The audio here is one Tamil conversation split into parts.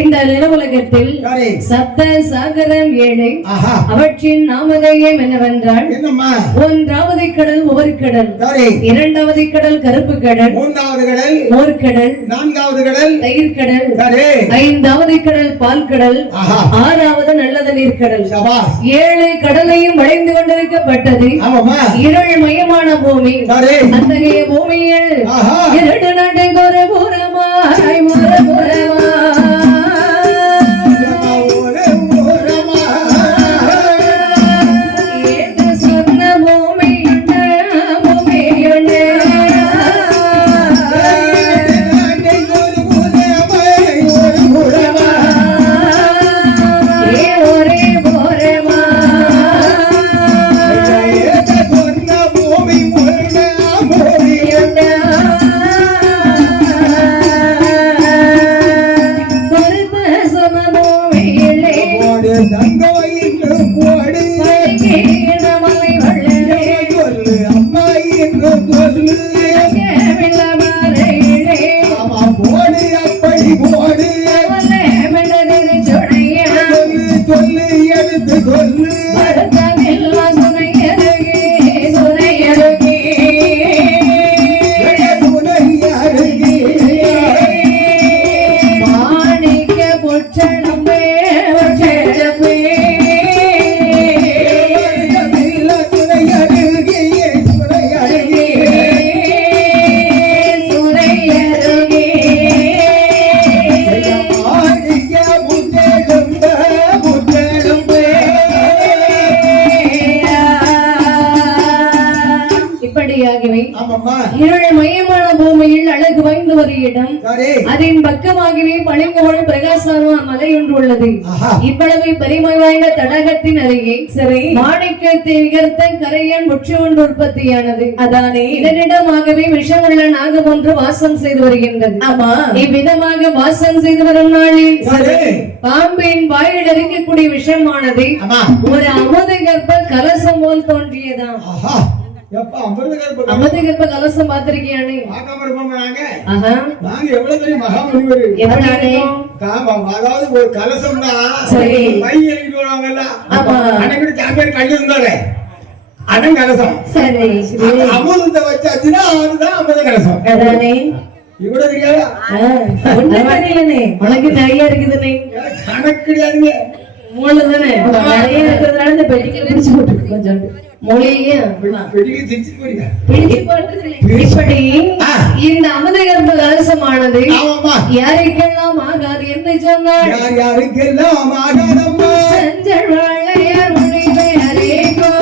இந்த நிலவுலகத்தில் சப்த சாகரம் 7 அவற்றின் நாமதேயம் என்னவென்றால் ஒன்றாவது கடல் ஓர்கடல், இரண்டாவது கடல் கருப்பு கடல், மூன்றாவது கடல் மோர்கடல், நான்காவது கடல் தயிர் கடல், ஐந்தாவது கடல் பால் கடல், ஆறாவது நல்லத நீர் கடல். 7 கடலையும் வளைந்து கொண்டிருக்கப்பட்டது இருள் மயமான பூமி. அத்தகைய பூமியில் 2 நாட்டுக்கு ஒரு பூரமாய் இருள்மயமான பூமியில் அழகு வாய்ந்த ஒரு இடம். அதன் பக்கமாகவே பளிங்குகோள் பிரகாசமான மலை ஒன்று உள்ளது. இவ்வளவு பெருமை வாய்ந்த தடாகத்தின் அருகே மாணிக்கத்தை உயர்த்த கரையான் முற்றி ஒன்று உற்பத்தியானது. அதானே இதனிடமாகவே விஷமுள்ள நாகம் ஒன்று வாசம் செய்து வருகின்றது. ஆமா, இவ்விதமாக வாசம் செய்து வரும் நாளில் பாம்பின் வாயில் இருக்கக்கூடிய விஷமானது ஒரு அமுத கர்ப்ப கலசம் போல் தோன்றியதாம். அமிர்தகர்ப்ப கலசம் பாத்திருக்கியானே? நாங்க எவ்வளவு பெரிய மகாமுனிவர். அதாவது ஒரு கலசம்னா பை எழுதிட்டு வருவாங்கல்ல, அன்னைக்கு சாம்பியன் கல்லு இருந்தாரு அடன் கலசம். அமுதத்தை வச்சாச்சுன்னா அதுதான் அமிர்த கலசம். இவ்வளவு தெரியாதா? உனக்கு நிறைய இருக்குதுன்னு கணக்கு கிடையாதுங்க. மூளை தானே நிறைய இருக்கிறதுனால இந்த பெட்டிக்கு பிரிச்சு போட்டு கொஞ்சம் இந்த அமிர்தகர்ப்ப கலசமானது யாருக்கெல்லாம் ஆகாது என்று சொன்னார். யாருக்கெல்லாம் ஆகாதம்மா செஞ்சல் வாழையார் முனிவை அரேகோ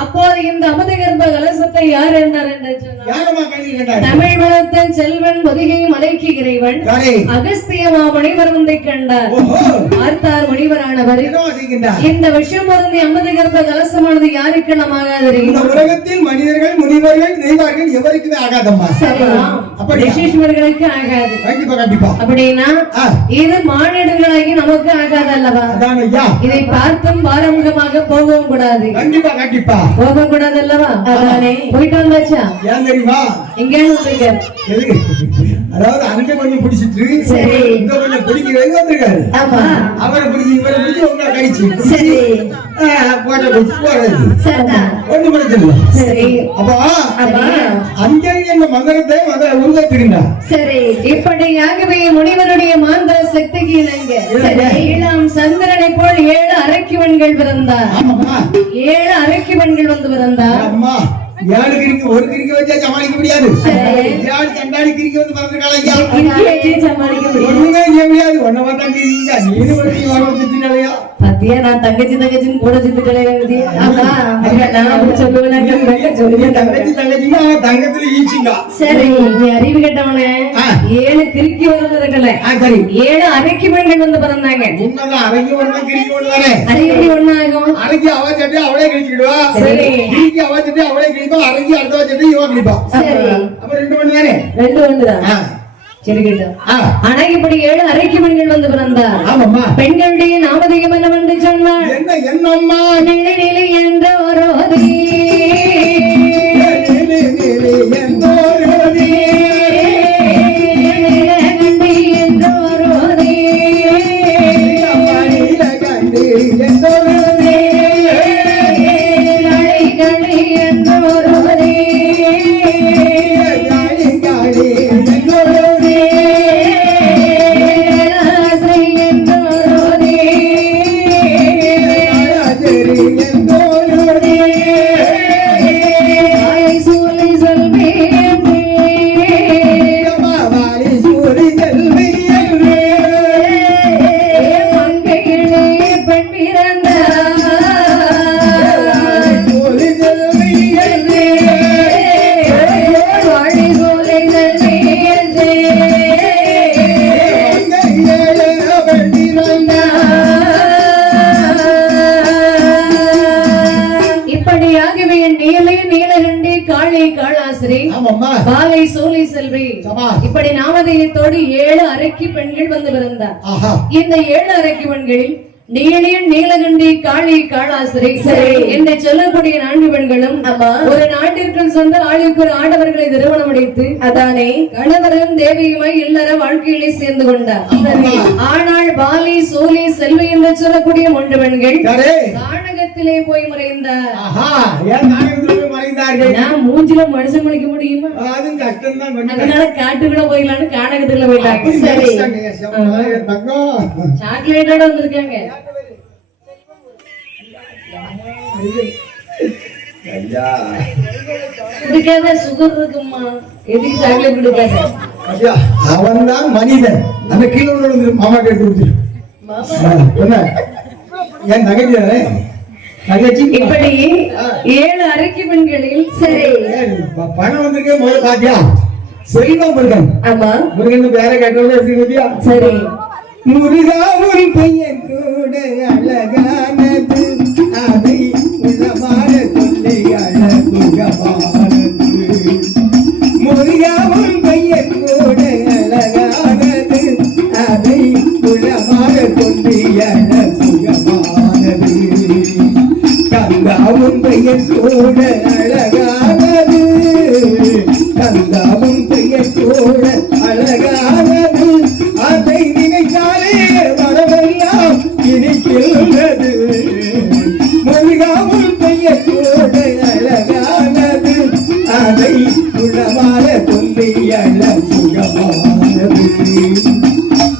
அப்போது இந்த அமிர்தகர்ப்ப கலசத்தை யார் என்றார் என்று சொன்னார். தமிழ் வளர்த்த செல்வன் பொதிகை மலைக்கு இறைவன் அகஸ்திய மாமுனிவர் முந்தை கண்டார். பார்த்தார் முனிவரானவர் இந்த விஷயம் பொருந்தி அமிர்தகர்ப்ப கலசமானது யாருக்கு நாம் ஆகாது. இந்த உலகத்தில் மனிதர்கள் முனிவர்கள் தெய்வார்கள் எவருக்குமே ஆகாதம்மா. விசேஷவர்களுக்கு ஆகாது. கண்டிப்பா கண்டிப்பா. அப்படின்னா இது மானிடர்களாகி நமக்கு ஆகாது அல்லவா? இதை பார்த்தும் பாரமுகமாக போகவும் கூடாது. கண்டிப்பா கண்டிப்பா போக கூடாது அல்லவா? போயிட்டு வந்தாச்சா? தெரியுமா? எங்க வந்திருக்காரு? எதுக்கு? அதாவது அங்க கொஞ்சம் பிடிச்சிட்டு சரி. இங்க கொஞ்சம் பிடிக்கிறது வந்திருக்காரு. ஆமா. அவரை பிடிச்சி இவரை பிடிச்சி உங்களை கழிச்சு சரி. போட்ட பிடிச்சி போறது சரிதான். ஒண்ணு பிரச்சனை. சரி. அப்போ அப்பா அங்கே என்ன மந்திரத்தை உருவாக்குறீங்க. சரி. இப்படியாகவே முனிவருடைய மாந்திர சக்திக்கு இணங்க இளம் சந்திரனை போல் 7 அரக்கிவன்கள் பிறந்தார். ஆமாம்மா. 7 அரக்கிவன்கள் வந்து பிறந்தார். அம்மா 7 கிரிக்கு ஒரு கிரிக்கு வச்சா சமாளிக்க முடியாது. 7 கண்டாடி கிரிக்கு வந்து பிறந்திருக்காளையா. சமாளிக்க முடியாது. ஒண்ணுமே செய்ய முடியாது. ஒன்ன பார்த்தா கிரிங்க நீனு வரைக்கும் வர சுத்தினாலையா. பத்தியா நான் தங்கச்சின்னு கூட சுத்திட்டே தங்கத்துல ஈச்சிங்க. சரி நீ அறிவு கேட்டவனே 7 கிறுக்கி வருவதற்கல 7 அரக்கி பெண்கள் வந்து பிறந்தாங்க. உண்மைதான். அரக்கி ஒண்ணு கிரிக்கி ஒண்ணு தானே. அது எப்படி ஒண்ணாகும்? அரக்கி அவ சட்டி அவளே கிழிச்சிடுவா. சரி. கிரிக்கி அவ சட்டி அவளே கிழிப்பா. அரக்கி அடுத்த சட்டி இவ கிழிப்பா. சரி. அப்ப 2 ஒண்ணு தானே. 2 ஒண்ணுதான். சரி கேட்டோம். ஆனா இப்படி 7 அரக்கி பெண்கள் வந்து பிறந்தார். ஆமாம்மா. பெண்களுடைய நாமதேயம் என்னவென்று சொன்னார். என்னம்மா? நிலை நிலை என்ற ஒரு பாலை சோலை செல்வி இப்படி நாமதேயத்தோடு 7 அரக்கி பெண்கள் வந்து பிறந்தார். இந்த 7 அரக்கி பெண்களில் நீலியன் நீலகண்டி காளி காளாசிரி என்று சொல்லக்கூடிய 4 பெண்களும் ஒரு நாட்டிற்குள் சொந்த ஆளுக்கு ஒரு ஆடவர்களை திருமணம் அடைத்து அதானே கணவரும் தேவியுமாய் இல்லற வாழ்க்கையிலே சேர்ந்து கொண்டார். ஆனால் பாலி சோலை செல்வி என்று சொல்லக்கூடிய 3 பெண்கள் கானகத்திலே போய் மறைந்தார். நான் மூஞ்சில மனுஷன் மணிக்க முடியுமா? அதனால காட்டுக்குள்ள போயிடலான்னு கானகத்துக்குள்ள போயிட்டாங்க. சரி. சாக்லேட்டோட வந்திருக்காங்க. சுகர் இருக்குமா? எதுக்கு சாக்லேட் கொடுக்காங்க? அவன் தான் மனிதன். அந்த கீழே உள்ள மாமா கேட்டு கொடுத்துரு. என் தங்கச்சி இப்படி 7 அரக்கி பெண்களில் சரி பணம் வந்திருக்கே முதல்ல பாத்தியா? செல்வம் முருகன். ஆமா. முருகன் பேர கேட்டவங்க எப்படி பாத்தியா? சரி. முருகாவும் பையன் கூட அழகானது அதை உள்ளமான சொல்லி அழகுகமானது. முருகாவும் பையன் கூட அழகானது அதை உள்ளமான சொல்லி அழகுகமானது. கங்காவும் பெயர் கூட அழகானது. கங்காவும் பெயர் கூட அழகானது. அதை நினைத்தாலே வரவெல்லாம் இனிக்கின்றது. முருகாவும் பெயர் கூட அழகானது. அதை குணமான தொல்லை அழகுகமானது.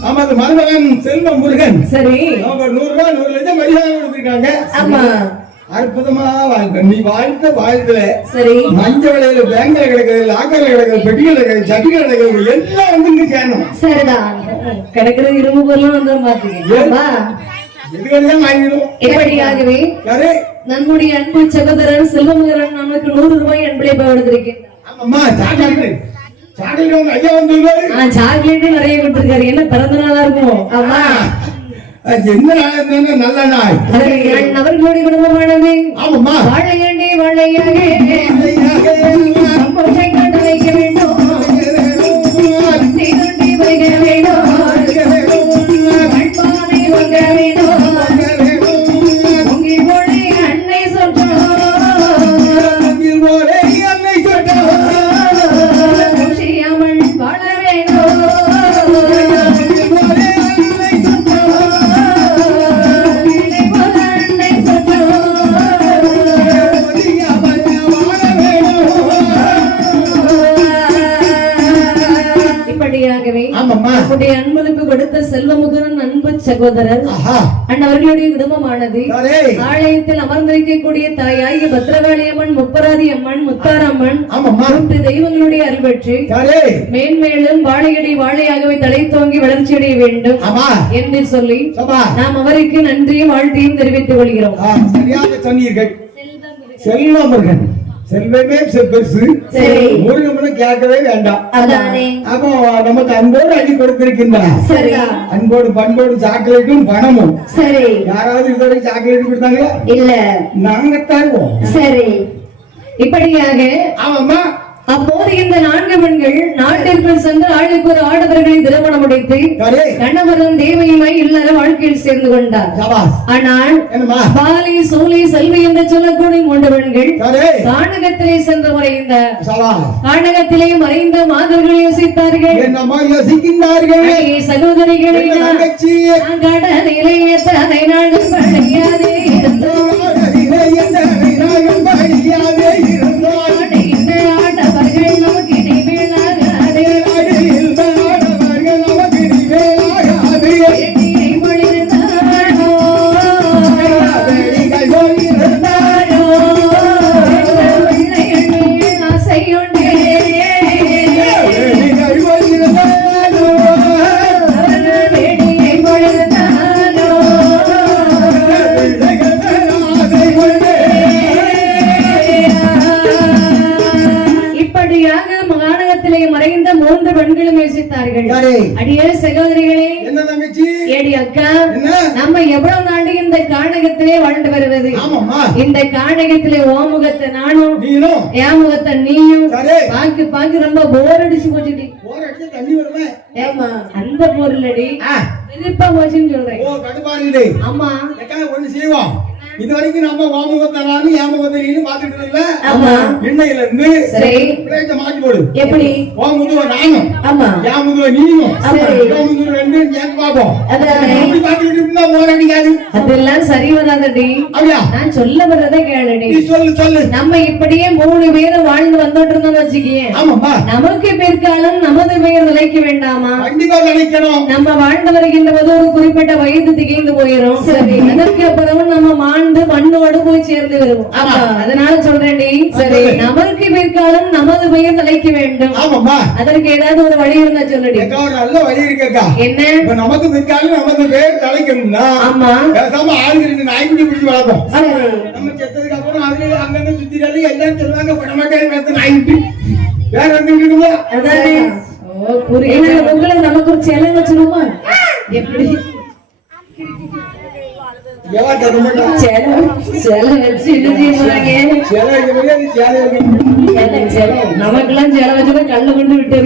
ஆமாது மருமகன் செல்வ முருகன். சரி. அவங்க 100 ரூபாய் 100 லட்சம் மரியாதை கொடுத்திருக்காங்க. ஆமா. அற்புதமா வாழ்க்கை. நீ வாழ்ந்த வாழ்க்கையில சரி மஞ்ச விலையில பேங்க்ல கிடக்குது, லாக்கர்ல கிடக்குது, பெட்டிகள் கிடக்குது, சட்டிகள் கிடக்குது, எல்லாம் வந்து இங்க சேரணும். சரிதான். கிடக்குற இரும்பு பொருளும் வந்து பாத்தீங்க. இதுவெல்லாம் வாங்கிடும். எப்படியாகவே நம்முடைய அன்பு சகோதரன் செல்வமுகரன் நமக்கு 100 ரூபாய் அன்பளை கொடுத்திருக்கேன். ஆமாம்மா. சாக்லேட் உங்க ஐயா வந்து சாக்லேட் நிறைய கொடுத்திருக்காரு. என்ன பிறந்த நாளா இருக்கும்? ஆமா. எந்த நாள் இருந்தாலும் நல்ல நாள். அவர்களுடைய குடும்பமானது ஆமாம்மா வாழையண்டி வாழையாக வைக்க வேண்டும். வைக்க வேண்டும். அன்பானை வாங்க வேண்டும். உங்கள் போலே அன்னை சொன்னார். அன்னை சொன்னார். நம்முடைய அன்பனுக்கு கொடுத்த செல்வமுகன் அன்பு சகோதரர் அவர்களுடைய குடும்பமானது ஆலயத்தில் அமர்ந்திருக்கக்கூடிய தாயாகிய பத்ரகாளி அம்மன், முப்பராதி அம்மன், முத்தாரம்மன் தெய்வங்களுடைய அருள்பெற்று மேன்மேலும் வாழையடி வாழையாகவே தலை தோங்கி வளர்ச்சியடைய வேண்டும் என்று சொல்லி நாம் அவருக்கு நன்றியும் வாழ்த்தையும் தெரிவித்துக் கொள்கிறோம். சரியாக சொன்னீர்கள். செல்வமுருகன் செல்வமே பெருசு, முருகன் கேட்கவே வேண்டாம். அப்போ நமக்கு அன்போடு அள்ளி கொடுத்திருக்கின்றார். அன்போடு பண்போடு சாக்லேட்டும் பணமும். யாராவது இதோட சாக்லேட் கொடுத்தாங்களா? இல்ல, நாங்க தருவோம். சரி, இப்படியாக ஆமாம்மா. அப்போது இந்த 4 பெண்கள் நாட்டிற்குள் சென்று ஆளுக்கு ஒரு ஆடவர்களை திருமணம் முடித்து கணவரும் தேவையுமாய் இல்லற வாழ்க்கையில் சேர்ந்து கொண்டார். ஆனால் பாலி, சோலை, செல்வி என்று சொல்லக்கூடிய 3 பெண்கள் கானகத்திலே சென்று மறைந்த கானகத்திலே மறைந்த மாதர்கள் யோசித்தார்கள். சகோதரிகளை கடலிலே தலை நாடு பழையாதே இருந்தோம். நமக்கு இடைவேளாகாதே ஆசையுண்டே மறைந்த 3 பெண்களும் யோசித்தார்கள். அடியே சகோதரிகளே, ஏடி அக்கா, நம்ம எவ்வளவு நாடு இந்த கானகத்திலே வாழ்ந்து வருவது? இந்த கானகத்திலே ஓமுகத்தை நானும் என் முகத்தை நீயும் பாக்கு பாக்கு ரொம்ப போர் அடிச்சு போச்சுடி. அந்த பொருளடி விருப்பா போச்சுன்னு சொல்றேன். ஆமா, ஒண்ணு செய்வோம். இது வரைக்கும் நம்ம வாமுகத்தை நானும் ஏமுகத்தை நீனும் பாத்துட்டு இல்ல. இன்னையில இருந்து பிளேட்டை மாத்தி போடு. எப்படி? வாமுதுவ நானும் ஏமுதுவ நீனும் ஏமுதுவ ரெண்டு சேர்த்து பாப்போம். அப்படி பாத்துக்கிட்டு இருந்தா போர் அடிக்காது. அதெல்லாம் சரி வராதடி. நான் சொல்ல வர்றதை கேளுடி. சொல்லு சொல்லு. நம்ம இப்படியே 3 பேரும் வாழ்ந்து வந்துட்டு இருந்தோம்னு வச்சுக்கியே, நமக்கு பிற்காலம் நமது பெயர் நிலைக்க வேண்டாமா? கண்டிப்பா நினைக்கணும். நம்ம வாழ்ந்து வருகின்ற போது ஒரு குறிப்பிட்ட வயது திகைந்து போயிடும். சரி, அதற்கு அப்புறம் நம்ம மண்ணோடு போய் சேர்ந்து வருவோம். அதனால சொல்றேன், சரி, நமக்கு பிற்காலம் நமது பெயர் நிலைக்க வேண்டும். அதற்கு ஏதாவது ஒரு வழி இருந்தா சொல்லுடி. நல்ல வழி இருக்கா? என்ன? நமக்கு பிற்காலம் நமது பெயர் நிலைக்கணும்னா பேசாம ஆளுக்கு 2 நாய்க்குட்டி பிடிச்சு வளர்ப்போம். நம்ம செத்ததுக்கு அப்புறம் அதுல அங்கங்க சுத்திட்டாலும் எல்லாம் சொல்லுவாங்க பணமாட்டே நாய்க்குட்டி வேற வந்து இருக்குமா? அதானே. புரியல. உங்களுக்கு நமக்கு ஒரு சேலை வச்சிருமா? எப்படி நமக்கெல்லாம் சேலை வச்சு கல்லு கொண்டு விட்டு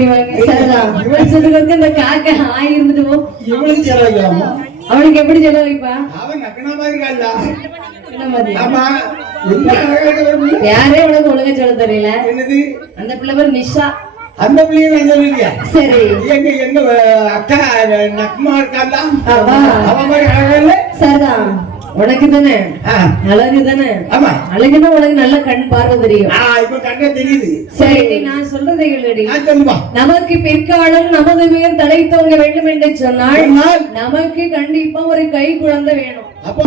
இந்த காக்க ஆயிருந்துட்டு போ. அவனுக்கு எப்படி செல வைப்பா? யாரே உனக்கு ஒழுங்கா சொல்ல தெரியல. அந்த பிள்ளை பேர் நிஷா. அந்த பிள்ளைங்க சொல்லுங்க. சரி, எங்க அக்கா நக்மா இருக்காங்களா? அவன் மாதிரி அழகா சரிதான். உனக்கு தானே அழகு தானே? ஆமா, அழகுன்னா உனக்கு நல்ல கண் பார்வை தெரியும். இப்ப கண்ணே தெரியுது. சரி, நான் சொல்றதை கேளுடி. நமக்கு பிற்காலம் நமது பேர் தலை தோங்க வேண்டும் என்று சொன்னால் நமக்கு கண்டிப்பா ஒரு கை குழந்தை வேணும். அப்போ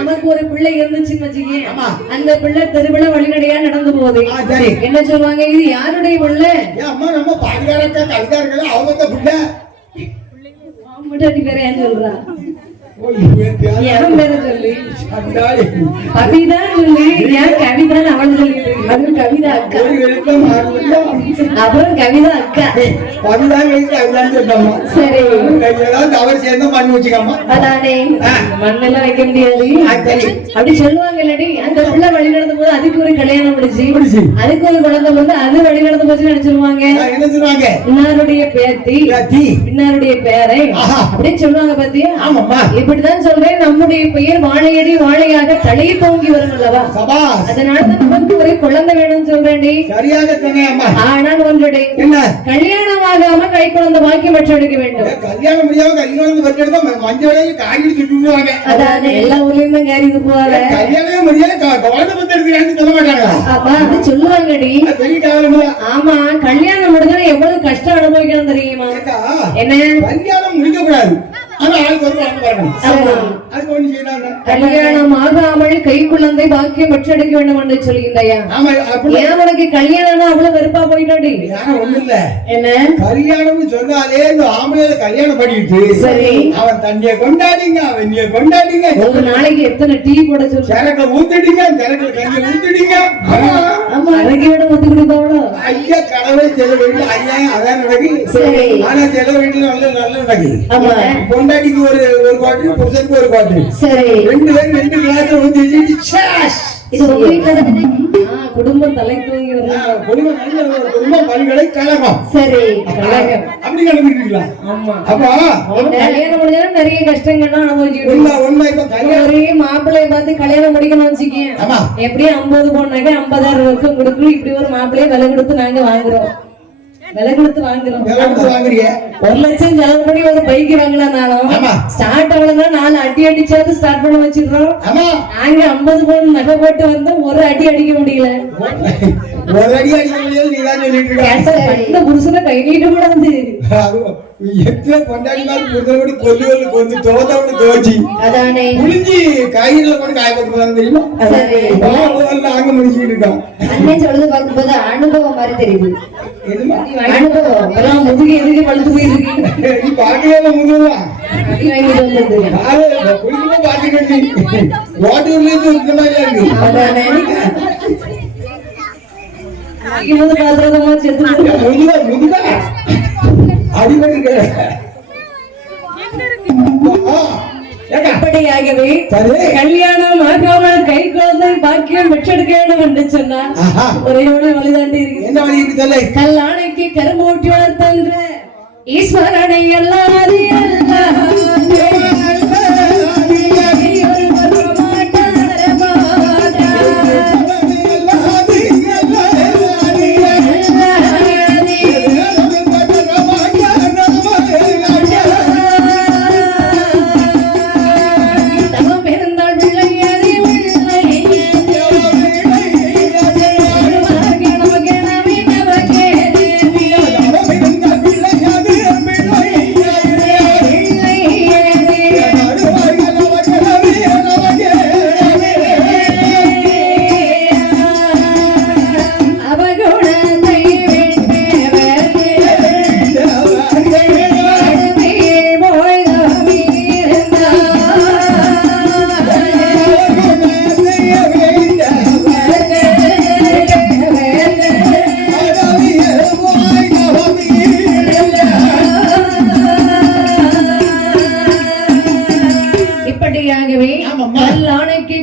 நமக்கு ஒரு பிள்ளை இருந்துச்சுன்னு வச்சுக்கே, அந்த பிள்ளை தெருவில வழிநடையா நடந்து போகுது. என்ன சொல்லுவாங்க, இது யாருடைய பிள்ளை? நம்ம பாதுகாக்க கவிதார்கள் அவங்க பிள்ளை பேர் ஏன் சொல்றா? என் பேர சொல்லி கவிதான் சொல்லி, ஏன் கவிதான் அவன் சொல்லி, அது கவிதா அக்கா. அப்புறம் கவிதா அக்கா சரி, அவர் சேர்ந்து மண் வச்சுக்காம அதானே மண்ணெல்லாம் வைக்க முடியாது. அப்படி சொல்லுவாங்க இல்லடி. அந்த பிள்ளை வழி நடந்த போது அதுக்கு ஒரு கல்யாணம் முடிச்சு அதுக்கு ஒரு குழந்தை போது அது வழி நடந்த போது நினைச்சிருவாங்க. என்ன சொல்லுவாங்க? இன்னாருடைய பேத்தி இன்னாருடைய பேரை அப்படின்னு சொல்லுவாங்க. பாத்தியா? இப்படிதான் சொல்றேன். நம்முடைய பெயர் வாழையடி வாழையாக தலையை தோங்கி வரும் அல்லவா? அதனால நமக்கு ஒரு குழந்தை வேணும்னு சொல்றேன்டி. சரியாக சொன்னேன் அம்மா. ஆனால் ஒன்றுடைய என்ன? கல்யாணம் ஆகாம கை குழந்தை பாக்கி பெற்றெடுக்க வேண்டும். கல்யாணம் முடியாம கல்யாணம் பெற்றெடுத்தா மஞ்சள் வேலைக்கு காய்கறி சுட்டுவாங்க. அதாவது எல்லா ஊர்லயும் தான் காரிக்கு போவாங்க. கல்யாணமே முடியாது குழந்தை பத்தி எடுக்கிறான்னு சொல்ல மாட்டாங்க. அப்பா அது சொல்லுவாங்கடி. பெரிய காரணம். ஆமா, கல்யாணம் முடிஞ்சா எவ்வளவு கஷ்டம் அனுபவிக்கணும் தெரியுமா? என்ன? கல்யாணம் முடிக்க கூடாது. ஆனா ஆளுக்கு ஒரு குழந்தை வரணும். அதுக்கு ஒண்ணு செய்யறாங்க. கல்யாணம் ஆகாமல் கை குழந்தை பாக்கியம் பெற்றெடுக்க வேண்டும் என்று சொல்லுகின்றையா? ஆமா. ஏன் உனக்கு கல்யாணம் அவ்வளவு வெறுப்பா போயிட்டாடி? ஒண்ணு இல்ல. என்ன கல்யாணம்னு சொன்னாலே இந்த ஆம்பளையில கல்யாணம் பண்ணிட்டு சரி அவன் தண்ணிய கொண்டாடிங்க, அவனிய கொண்டாடிங்க. ஒரு நாளைக்கு எத்தனை டீ போட சொல்லு. சரக்க ஊத்திட்டீங்க, சரக்கு கஞ்சி ஊத்திட்டீங்க. ஆமா, அழகி விட ஊத்தி கொடுப்பாவளோ? ஐயா கடவுளை சில வீட்டுல ஐயா அதான் நடக்குது. சரி. ஆனா சில வீட்டுல நல்ல நடக்குது. ஆமா. பொண்டாட்டிக்கு ஒரு குவாட்டர், புருஷனுக்கு ஒரு குவாட்டர். சரி. ரெண்டு பேரும் 2 கிளாஸ் ஊத்தி இது உங்க வீட்டுல குடும்பம் தலை தூங்கி வரும். குடும்பம் நல்ல ஒரு குடும்பம் பல்கலை கழகம். சரி, கழகம் அப்படி கலந்துருக்கீங்களா? ஆமா. அப்பா கல்யாணம் முடிஞ்சாலும் நிறைய கஷ்டங்கள்லாம் அனுபவிச்சுட்டு இப்ப கல்யாணம் ஒரே மாப்பிள்ளைய பார்த்து கல்யாணம் முடிக்கணும்னு வச்சுக்கேன். எப்படியும் 50 பொண்ணாக்க 50,000 வரைக்கும் கொடுக்கணும். இப்படி ஒரு மாப்பிள்ளைய விலை கொடுத்து நாங்க வாங்குறோம். விலை கொடுத்து வாங்குறோம். 1 லட்சம் செலவு பண்ணி ஒரு பைக்கு வாங்கினாலும் ஸ்டார்ட் அவ்வளவுதான் 4 அடி அடிச்சாவது ஸ்டார்ட் பண்ண வச்சிருக்கோம். நாங்க 50 பவுன் நகை போட்டு வந்து ஒரு அடி அடிக்க முடியல. ஒரு அடி அடிக்க முடியாது. நீதான் சொல்லிட்டு இருக்க. புருஷனை கை நீட்டு கூட வந்து எத்தனை கொண்டாடினாலும் புரிதலோடு கொல்லு தோதவனு தோச்சி அதானே புளிஞ்சி காய்கறில கொண்டு காய போட்டு தெரியுமா? அங்க முடிச்சுட்டு இருக்கோம். அண்ணன் சொல்றது பார்க்கும்போது அனுபவம் மாதிரி தெரியுது. அனுபவம் எல்லாம் முதுகு எதுக்கு பழுத்து போயிருக்கு. நீ பாக்கவே முதுகுதான் வாங்கிட்டு வந்தது குளிக்கும்போது பாத்துக்கிட்டு வாட்டூர்ல இருந்து இந்த மாதிரியா இருக்கு. அதானே பாத்திரமா செத்து முதுகா அடிபட்டு அப்படியாகவே கல்யாணம் ஆகாமல் கை குழந்தை பாக்கியம் பெற்றெடுக்க வேண்டும் என்று சொன்னார். ஒரே ஒரு வழிதாண்டி இருக்கு. என்ன வழி இருக்கு? கல்லாணைக்கு கரும்பு ஊட்டி வளர்த்தன்ற ஈஸ்வரனை எல்லாரும்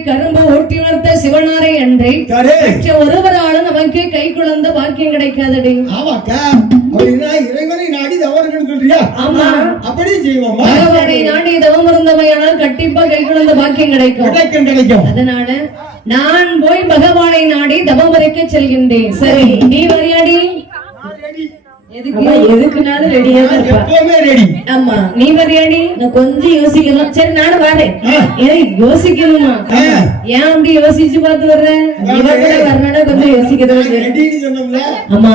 கரும்பு ஊட்டி வளர்த்த சிவனாரை அன்றே ஒருவராலும் நமக்கு கை குழந்தை பாக்கியம் கிடைக்காதடி. இறைவனை நாடி தவறுன்னு சொல்றியா? ஆமா, அப்படி செய்வோம். பகவானை நாடி தவம் இருந்தமையானால் கண்டிப்பா கை குழந்தை பாக்கியம் கிடைக்கும். அதனால நான் போய் பகவானை நாடி தவம் இருக்க செல்கின்றேன். சரி, நீ வரையாடி? எதுக்குனாலும் ரெடியா ரெடி. ஆமா, நீ வரையாடி? நான் கொஞ்சம் யோசிக்கலாம். சரி, நானும் வரேன். யோசிக்கணுமா? ஏன் அப்படி யோசிச்சு பார்த்து வர்றேன்? வரணும்னா கொஞ்சம் யோசிக்கிறேன். ஆமா,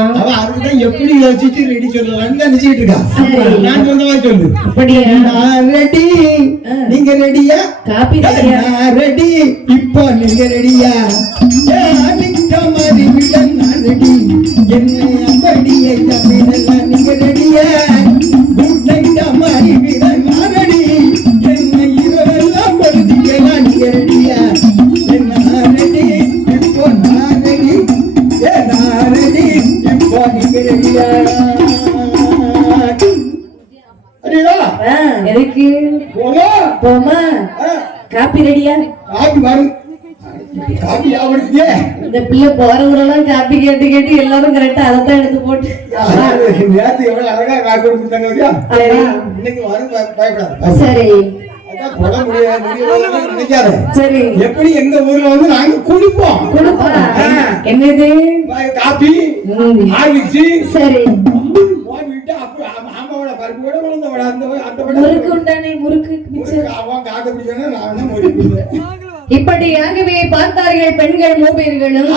எப்படி யோசிச்சு ரெடி சொல்லலாம்னு நினைச்சிட்டு இருக்கா. நான் சொந்தமா சொல்லு. அப்படியா? ரெடி. நீங்க ரெடியா? Coffee ready. இப்போ நீங்க ரெடியா? மாதிரி விட நான் ரெடி. என்ன அப்படியே நீங்க ரெடியா? குட் நைட் மாதிரி விட நான் ரெடி. என்ன இரவெல்லாம் பொழுதுக்கலாம். நீங்க ரெடியா? என்ன ரெடி. இப்போ நான் ரெடி. நான் ரெடி. இப்போ நீங்க ரெடியா? எதுக்கு போமா? காப்பி ரெடியா? காப்பி வரும். காப்பி ஆவடுதே. இந்த பிள்ளை போற ஊரெல்லாம் காப்பி கேட்டு கேட்டு எல்லாரும் கரெக்டா அதான் எடுத்து போட்டு நேத்து எவ்வளவு அழகா காப்பி கொடுத்தாங்க. இன்னைக்கு வரும் பயப்படாது. சரி, சரி எப்படி எங்க ஊர்ல வந்து நாங்க குடிப்போம் என்னது காபி ஆர்லிக்ஸ் சரி போட்டுட்டு அப்ப அம்மாவோட பருப்பு கூட வளர்ந்த விட அந்த முறுக்கு உண்டானே முறுக்கு அவன் காக்க பிடிச்சா நான் முறுக்கு இப்படியாகவே பார்த்தார்கள் பெண்கள் மூவர்களும்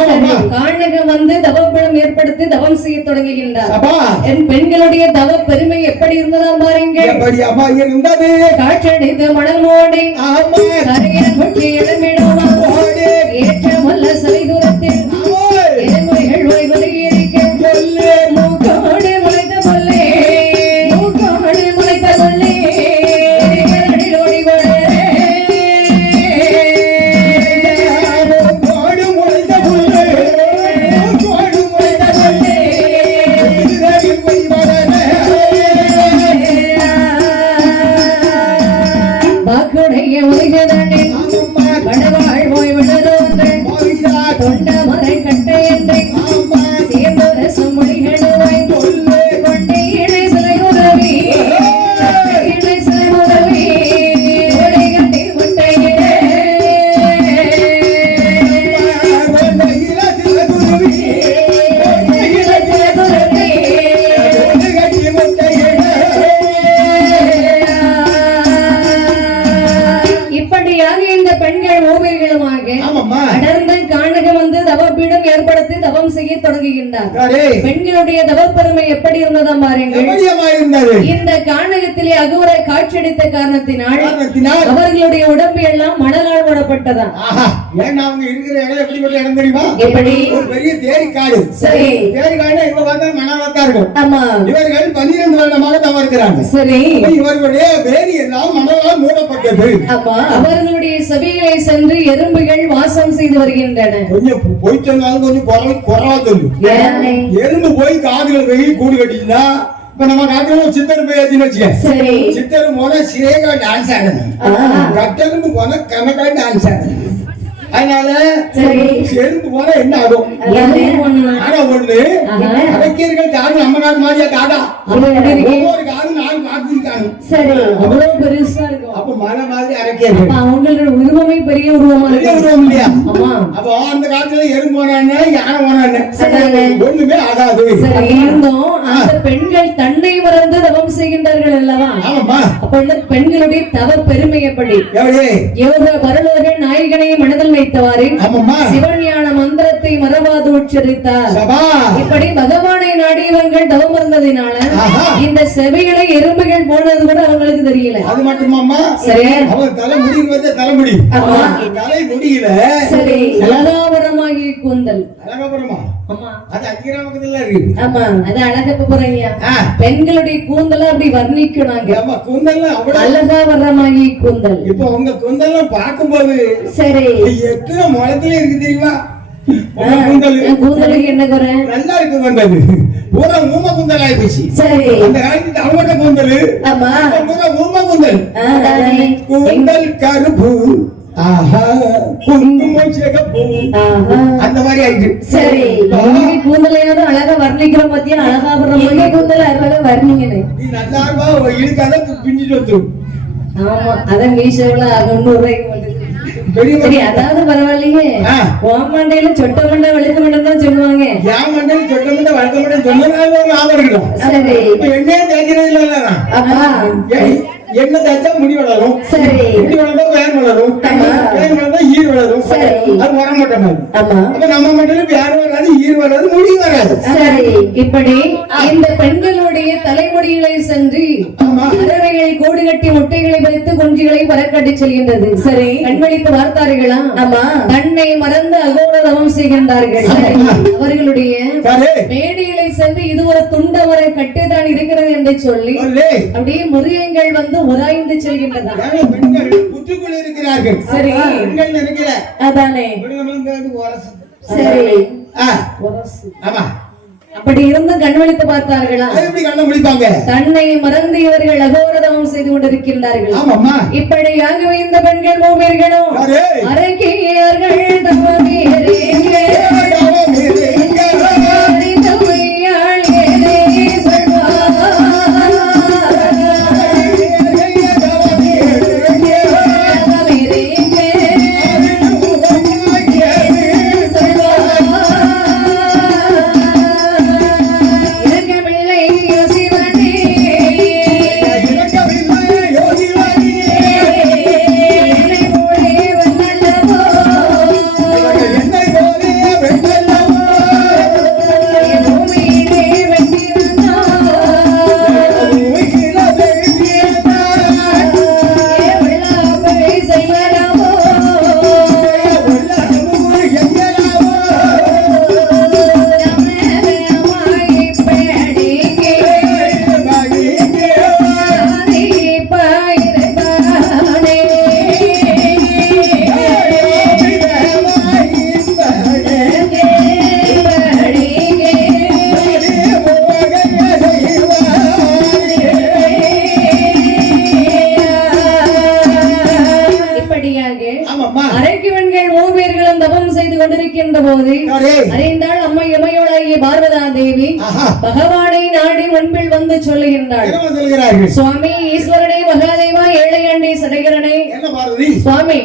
காண்டகம் வந்து தவப்படம் ஏற்படுத்தி தவம் செய்ய தொடங்குகின்றார் என் பெண்களுடைய தவ பெருமை எப்படி இருந்ததா பாருங்கள் காற்றடித்து மணல் மோடி கரையன் கொட்டி இடமிடமா ஏற்றமல்ல சரி தூரத்தில் இளமுறைகள் ஓய்வதை இருக்க மூக்காடு முளைத்த கொல்லே மூக்காடு முளைத்த கொல்லே ஓடி வாக்குடைய உலகதானே வடவாழ் போய் விடலோங்கள் தொண்ட மறை கட்டை என்றை சேர்ந்தரசம் மொழிகளுவாய் கொண்டே இணை சிலை உதவி இணை சிலை உதவி ஒளி கட்டி முட்டையிலே இப்படியாக இந்த பெண்கள் ஓவியர்களுமாக அடர்ந்த காண்டகம் வந்து தவப்பீடம் ஏற்படுத்தி தவம் செய்ய தொடங்குகின்றார் பெண்களுடைய தவப்பெருமை எப்படி இருந்ததா பாருங்கள் இந்த காண்டகத்திலே அகோரை காட்சியடித்த காரணத்தினால் அவர்களுடைய உடம்பு எல்லாம் மணலால் மூடப்பட்டதா ஏன்னா அவங்க இருக்கிற இடம் எப்படிப்பட்ட இடம் தெரியுமா எப்படி ஒரு பெரிய தேரிக்காடு சரி தேரிக்காடு இவங்க பார்த்தா மணலாத்தான் இருக்கும் ஆமா இவர்கள் 12 வருடமாக தவம் இருக்கிறாங்க சரி இவர்களுடைய வேலி எல்லாம் மணலால் மூடப்பட்டது ஆமா அவர்களுடைய சபைகளை சென்று எறும்புகள் வாசம் செய்து வருகின்றன கொஞ்சம் போய் சொன்னாலும் கொஞ்சம் குறவா சொல்லு எறும்பு போய் காதுகள் போய் கூடு கட்டிச்சுன்னா இப்ப நம்ம காட்டுல சித்தர் போய் வச்சுக்க சித்தர் போன சிறைகா டான்ஸ் ஆடணும் கட்டெலும்பு போன கணக்கா டான்ஸ் ஆடணும் அதனால செருப்பு போல என்ன ஆகும் ஆனா ஒண்ணு அரைக்கீர்கள் காடு நம்ம நாடு மாதிரியா காடா ஒவ்வொரு காடு நாலு பார்த்துருக்காங்க அவ்வளவு பெருசா இருக்கும் அப்ப மலை மாதிரி அரைக்கீர்கள் அவங்களோட உருவமே பெரிய உருவமா பெரிய உருவம் இல்லையா அப்போ அந்த காலத்துல எறும்பு போனானே யானை போனானே ஒண்ணுமே ஆகாது இருந்தோம் அந்த பெண்கள் தன்னை மறந்து தவம் செய்கின்றார்கள் அல்லவா அப்ப பெண்களுடைய தவ பெருமை எப்படி யோக பரலோக நாயகனை மனதில் வைத்தவாறு சிவஞான மந்திரத்தை மறவாது உச்சரித்தார் இப்படி பகவானை நாடியவர்கள் தவம் இருந்ததினால இந்த செவிகளை எறும்புகள் போனது கூட அவங்களுக்கு தெரியல அது மட்டுமாமா அவர் தலைமுடி வந்து தலைமுடி தலைமுடியில சரி அழகாபுரமாகிய கூந்தல் அழகாபுரமா அது அங்கிராமத்துல இருக்கு ஆமா அது அழகப்புறையா பெண்களுடைய கூந்தல அப்படி வர்ணிக்கணும் கூந்தல் அழகாபுரமாகிய கூந்தல் இப்ப உங்க கூந்தல் பார்க்கும்போது சரி எத்தனை முளத்துல இருக்கு தெரியுமா கூந்தலுக்கு என்ன குறை நல்லா இருக்கு கூந்தல் பூரா ஊம கூந்தல் ஆயிடுச்சு சரி அந்த காலத்துல அவங்கட்ட கூந்தல் ஆமா பூரா ஊம கூந்தல் கூந்தல் கருப்பு குங்குமம் சிகப்பு அந்த மாதிரி ஆயிடுச்சு சரி கூந்தலையாவது அழகா வர்ணிக்கிற பத்தியா அழகாபுரம் கூந்தல் அழகா வர்ணிங்க நீ நல்லா இழுக்காத பிஞ்சிட்டு வந்துடும் ஆமா அதான் மீசோல 100 ரூபாய்க்கு அதாவது பரவாயில்லையே உன் மண்டையில சொட்ட மண்டை வழுக்க மண்டை தான் சொல்லுவாங்க என் மண்டையில சொட்ட மண்டை வழுக்க மண்டை சொன்னதால லாபம் இருக்கும் சரி என்னையே தேய்க்கிறது இல்ல என்ன தேய்ச்சா முடி வளரும் சரி முடி வளர்ந்தா வேன் வளரும் வேன் வளர்ந்தா ஈர் வளரும் அது வர மாட்டோம் அப்ப நம்ம மண்டையில வேன் வராது ஈர் வராது முடி வராது சரி இப்படி இந்த பெண்களுடைய தலைமுடிகளை சென்று அறவைகள் கோடு கட்டி முட்டைகளை வைத்து குஞ்சுகளை பறக்கட்டி செல்கின்றது சரி கண்வழித்து வார்த்தார்களா ஆமா தன்னை மறந்து அகோர தவம் செய்கின்றார்கள் அவர்களுடைய மேடைகளை சென்று இது ஒரு துண்டவரை கட்டுதான் இருக்கிறது என்று சொல்லி அப்படியே மிருகங்கள் வந்து உராய்ந்து செல்கின்றதா பெண்கள் புற்றுக்குள் இருக்கிறார்கள் சரி பெண்கள் நினைக்கிற அதானே சரி ஆமா அப்படி இருந்து கண்வழித்து பார்த்தார்களா எப்படி கண்ண முடிப்பாங்க தன்னை மறந்து இவர்கள் அகோரதவம் செய்து கொண்டிருக்கின்றார்கள் ஆமாம்மா இப்படியாகவே இந்த பெண்கள் மூவர்களும் அரக்கியர்கள் தவமீரே Yeah. போது அறிந்தாள் அம்மை இமையோடாகிய பார்வதா தேவி பகவானை நாடி முன்பில் வந்து சொல்லுகின்றாள். சுவாமி ஈஸ்வரனே மகாதேவா ஏழையாண்டி சடைகரனே சுவாமி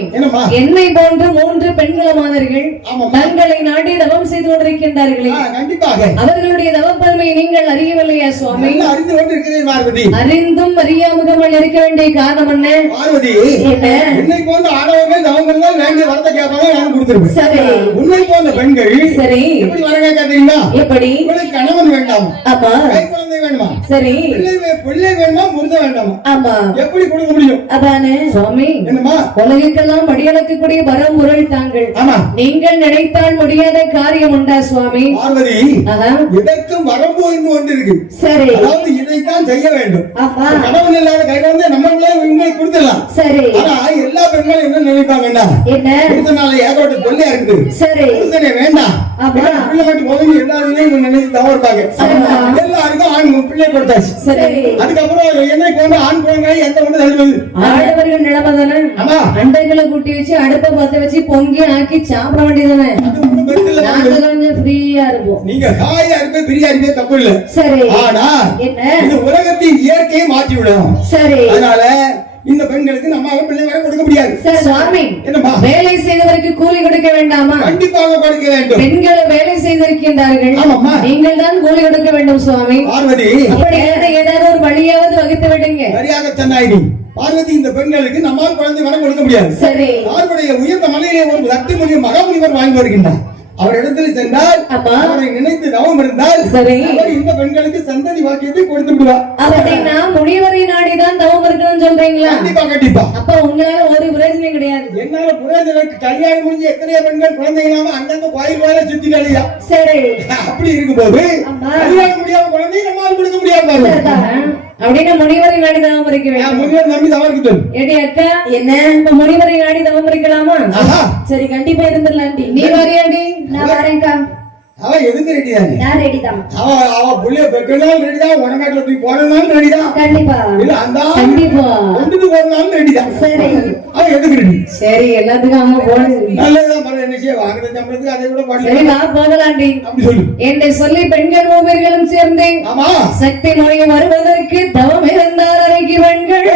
என்னை போன்று 3 பெண்கள மாதர்கள் தங்களை நாடி தவம் செய்து கொண்டிருக்கின்றார்களே அவர்களுடைய தவப்பெருமை நீங்கள் அறியவில்லையா சுவாமி? அறிந்தும் அறியாமுகமல் இருக்க வேண்டிய காரணம் என்ன? என்னை போன்ற ஆடவர்கள் தவங்கள் வேண்டிய வரத்தை கேட்பாங்க, நான் கொடுத்திருப்பேன். சரி. உன்னை போன்ற பெண்கள் சரி எப்படி வர கேட்காதீங்களா? எப்படி? உங்களுக்கு கணவன் வேண்டாம், ஆமா, கை குழந்தை வேண்டுமா, சரி, பிள்ளை வேண்டுமா, முருத வேண்டாமா, ஆமா, எப்படி கொடுக்க முடியும்? அதானே சுவாமி. என்னமா உலகிற்கெல்லாம் மடியளக்கக்கூடிய வரம் முரள் தாங்கள், ஆமா, நீங்கள் நினைத்தால் முடியாத காரியம் உண்டா சுவாமி? பார்வதி, இதற்கும் வரம்பு என்று ஒன்று இருக்கு. சரி, அதாவது இதைத்தான் செய்ய வேண்டும். கணவன் இல்லாத கை குழந்தை நம்மளே உங்களுக்கு கொடுத்துடலாம். சரி, ஆனா எல்லா பெண்களும் என்ன நினைப்பாங்கன்னா, என்ன புருஷனால ஏகப்பட்ட தொல்லையா இருக்குது, சரி, புருஷனே வேண்டாம், பிள்ளை மட்டும் போதும் எல்லாரும் நினைச்சு தவறுப்பாங்க. எல்லாருக்கும் ஆண் பிள்ளை கொடுத்தாச்சு. சரி, அதுக்கப்புறம் என்னை போன்ற ஆண் குழந்தை எந்த ஒன்று தள்ளுவது? ஆடவர்கள் நிலமதானே, ஆமா, அண்டைகளை கூட்டி வச்சு அடுப்பை பத்த வச்சு பொங்கி ஆக்கி சாப்பிட வேண்டியதானே, கொஞ்சம் ஃப்ரீயா இருக்கும். நீங்க ஹாயா இருப்பே பிரியா இருப்பே தப்பு இல்ல. சரி, ஆனா இந்த உலகத்தின் இயற்கையை மாற்றி விடும். சரி, அதனால இந்த பெண்களுக்கு நம்ம பிள்ளை வரை கொடுக்க முடியாது. சுவாமி, என்னமா வேலை செய்தவருக்கு கூலி கொடுக்க வேண்டாமா? கண்டிப்பாக கொடுக்க வேண்டும். பெண்கள் வேலை செய்திருக்கின்றார்கள், நீங்கள் தான் கூலி கொடுக்க வேண்டும் சுவாமி. பார்வதி, அப்படி ஏதாவது ஒரு வழியாவது வகுத்து விடுங்க. சரியாக சொன்னாய் பார்வதி. இந்த பெண்களுக்கு நம்மால் குழந்தை வரை கொடுக்க முடியாது. சரி, அவருடைய உயர்ந்த மலையிலே ஒரு சக்தி முனிவர் மகாமுனிவர் வாங்கி வருகின்றார். அவர் இடத்துல சென்றால் அவரை நினைத்து தவம் இருந்தால் சரி இந்த பெண்களுக்கு சந்ததி வாக்கியத்தை கொடுத்து விடுவார். அப்படின்னா முனிவரை நாடிதான் தவம் இருக்கணும்னு சொல்றீங்களா? கண்டிப்பா கண்டிப்பா. அப்ப உங்களால ஒரு பிரயோஜனம் கிடையாது. என்னால பிரயோஜனம் கல்யாணம் முடிஞ்சு எத்தனையோ பெண்கள் குழந்தைங்களாம அங்கங்க கோயில் கோயில சுத்தி கலையா. சரி, அப்படி இருக்கும்போது கல்யாணம் முடியாம குழந்தை நம்மால கொடுக்க முடியாது. அப்படின்னா முனிவரை நாடி தவம் இருக்க வேண்டும். முனிவர் நம்பி தவம் இருக்கு. ஏடி அக்கா, என்ன இப்ப முனிவரை நாடி தவம் இருக்கலாமா? சரி, கண்டிப்பா இருந்துடலாண்டி. நீ வரையாடி? நான் வரேன்க்கா. அவ எதுக்கு ரெடி தானே? நான் ரெடி தான். அவ புள்ளைய பெக்கனாலும் ரெடி தான், உடம்புல போய் போறனாலும் ரெடி தான். கண்டிப்பா. இல்ல அந்த கண்டிப்பா கொண்டு போறனாலும் ரெடி தான். சரி, அவ எதுக்கு ரெடி? சரி, எல்லாத்துக்கும் அம்மா போடு. நல்லதா பரவாயில்லை, என்ன செய்ய வாங்குற சம்பளத்துக்கு அதை விட பாடு. சரி, நான் போகலாண்டி. அப்படி சொல்லு. என்னை சொல்லி பெண்கள் மூவர்களும் சேர்ந்து ஆமா சக்தி மொழி வருவதற்கு தவம் இருந்தார் அரைக்கு பெண்கள்